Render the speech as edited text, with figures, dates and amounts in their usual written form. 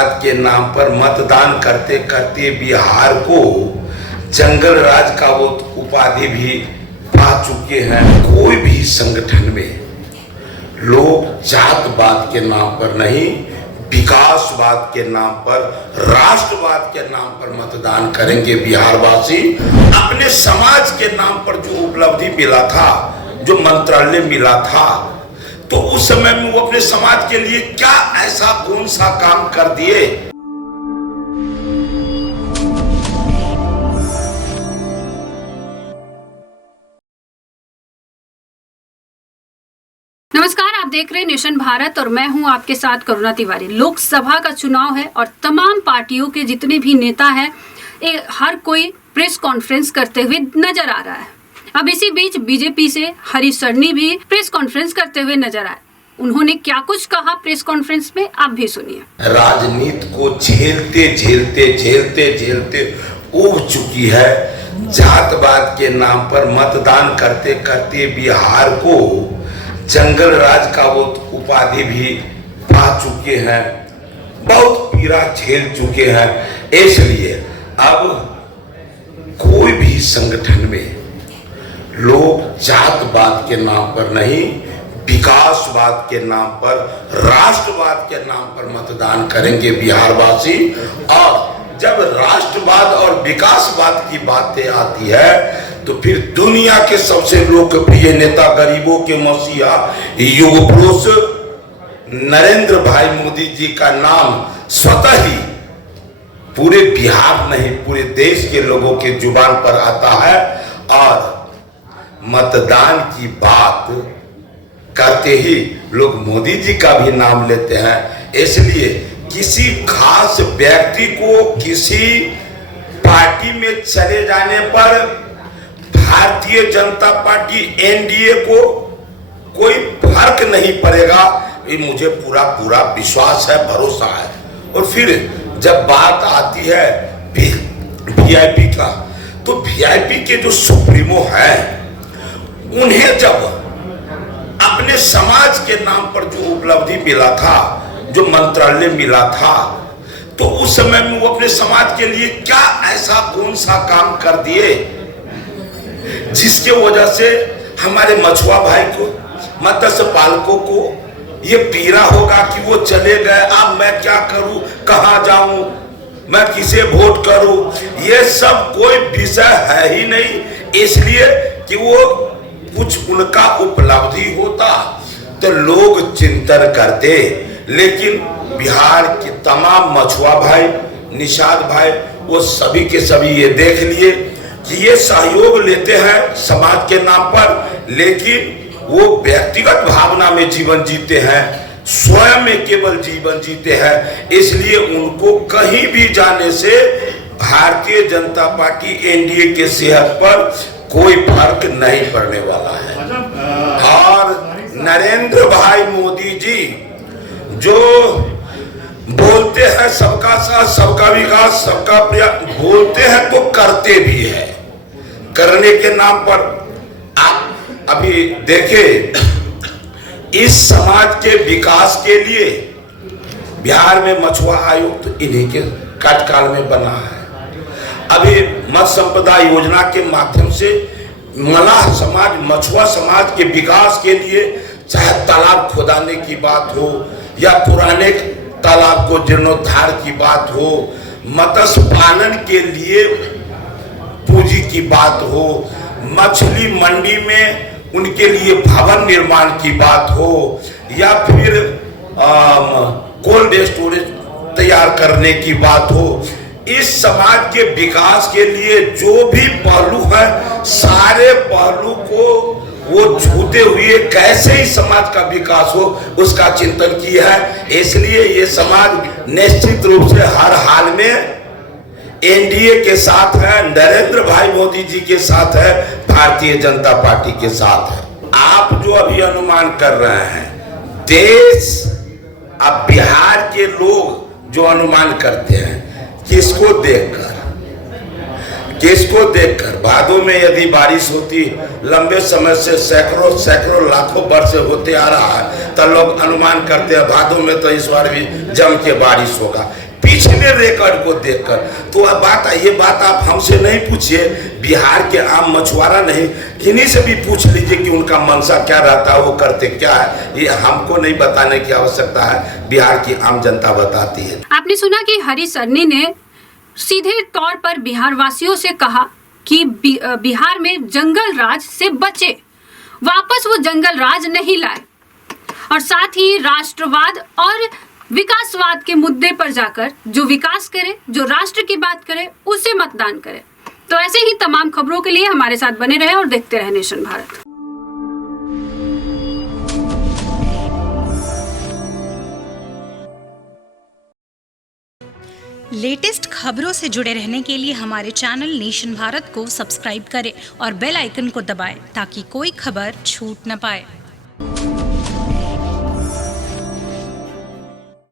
जातवाद के नाम पर मतदान करते करते बिहार को जंगल राज का वो उपाधि भी पा चुके हैं। कोई भी संगठन में लोग जातवाद के नाम पर नहीं, विकासवाद के नाम पर, राष्ट्रवाद के नाम पर मतदान करेंगे। बिहारवासी अपने समाज के नाम पर जो उपलब्धि मिला था, जो मंत्रालय मिला था, तो उस समय में वो अपने समाज के लिए क्या ऐसा कौन सा काम कर दिए। नमस्कार, आप देख रहे हैं नेशन भारत और मैं हूं आपके साथ करुणा तिवारी। लोकसभा का चुनाव है और तमाम पार्टियों के जितने भी नेता हैं, हर कोई प्रेस कॉन्फ्रेंस करते हुए नजर आ रहा है। अब इसी बीच बीजेपी से हरीश सरनी भी प्रेस कॉन्फ्रेंस करते हुए नजर आए। उन्होंने क्या कुछ कहा प्रेस कॉन्फ्रेंस में, आप भी सुनिए। राजनीति को झेलते झेलते झेलते झेलते उब चुकी है। जातवाद के नाम पर मतदान करते करते बिहार को जंगल राज का वो उपाधि भी पा चुके हैं, बहुत पीड़ा झेल चुके हैं। इसलिए अब कोई भी संगठन में लोग जातवाद के नाम पर नहीं, विकासवाद के नाम पर, राष्ट्रवाद के नाम पर मतदान करेंगे बिहारवासी। और जब राष्ट्रवाद और विकासवाद की बातें आती है तो फिर दुनिया के सबसे लोकप्रिय नेता, गरीबों के मसीहा, युग पुरुष नरेंद्र भाई मोदी जी का नाम स्वतः ही पूरे बिहार नहीं, पूरे देश के लोगों के जुबान पर आता है। और मतदान की बात करते ही लोग मोदी जी का भी नाम लेते हैं। इसलिए किसी खास व्यक्ति को किसी पार्टी में चले जाने पर भारतीय जनता पार्टी एनडीए को कोई फर्क नहीं पड़ेगा, ये मुझे पूरा पूरा विश्वास है, भरोसा है। और फिर जब बात आती है वीआईपी का, तो वीआईपी के जो सुप्रीमो है, उन्हें जब अपने समाज के नाम पर जो उपलब्धि मिला था, जो मंत्रालय मिला था, तो उस समय में वो अपने समाज के लिए क्या ऐसा कौन सा काम कर दिए जिसके वजह से हमारे मछुआ भाई को, मत्स्य पालकों को ये पीड़ा होगा कि वो चले गए, अब मैं क्या करूं, कहां जाऊं, मैं किसे वोट करूं। ये सब कोई विषय है ही नहीं। इसलिए कि वो कुछ उनका उपलब्धि होता तो लोग चिंतन करते, लेकिन बिहार के तमाम मछुआ भाई, निषाद भाई, वो सभी के सभी ये देख लिए कि ये सहयोग लेते हैं समाज के नाम पर, लेकिन वो व्यक्तिगत भावना में जीवन जीते हैं, स्वयं में केवल जीवन जीते हैं। इसलिए उनको कहीं भी जाने से भारतीय जनता पार्टी एनडीए के सेहत पर कोई फर्क नहीं पड़ने वाला है। और नरेंद्र भाई मोदी जी जो बोलते हैं सबका साथ, सबका विकास, सबका प्रयास, बोलते हैं तो करते भी है। करने के नाम पर आप अभी देखें, इस समाज के विकास के लिए बिहार में मछुआ आयोग तो इन्हीं के कार्यकाल में बना है। अभी मत्स्य संपदा योजना के माध्यम से मलाह समाज, मछुआ समाज के विकास के लिए, चाहे तालाब खोदाने की बात हो या पुराने तालाब को जीर्णोद्धार की बात हो, मत्स्य पालन के लिए पूंजी की बात हो, मछली मंडी में उनके लिए भवन निर्माण की बात हो, या फिर कोल्ड स्टोरेज तैयार करने की बात हो, इस समाज के विकास के लिए जो भी पहलू है, सारे पहलू को वो छूते हुए कैसे ही समाज का विकास हो, उसका चिंतन किया है। इसलिए ये समाज निश्चित रूप से हर हाल में एनडीए के साथ है, नरेंद्र भाई मोदी जी के साथ है, भारतीय जनता पार्टी के साथ है। आप जो अभी अनुमान कर रहे हैं, देश, अब बिहार के लोग जो अनुमान करते हैं, किसको देखकर भादों में यदि बारिश होती, लंबे समय से सैकड़ों लाखों वर्ष से होते आ रहा है, तो लोग अनुमान करते हैं भादों में तो इस बार भी जम के बारिश होगा। पिछले रिकॉर्ड को देखकर। तो अब ये बात आप हमसे नहीं पूछिए, बिहार के आम मछुआरा नहीं, किन्हीं से भी पूछ लीजिए कि उनका मनसा क्या रहता है, वो करते क्या है। ये हमको नहीं बताने की आवश्यकता है, बिहार की आम जनता बताती है। आपने सुना कि हरीश सरनी ने सीधे तौर पर बिहार वासियों से कहा कि बिहार में जंगल राज से बचे, वापस वो जंगल राज नहीं लाए, और साथ ही राष्ट्रवाद और विकासवाद के मुद्दे पर जाकर जो विकास करे, जो राष्ट्र की बात करे, उसे मतदान करे। तो ऐसे ही तमाम खबरों के लिए हमारे साथ बने रहे और देखते रहे नेशन भारत। लेटेस्ट खबरों से जुड़े रहने के लिए हमारे चैनल नेशन भारत को सब्सक्राइब करें और बेल आइकन को दबाएं ताकि कोई खबर छूट न पाए।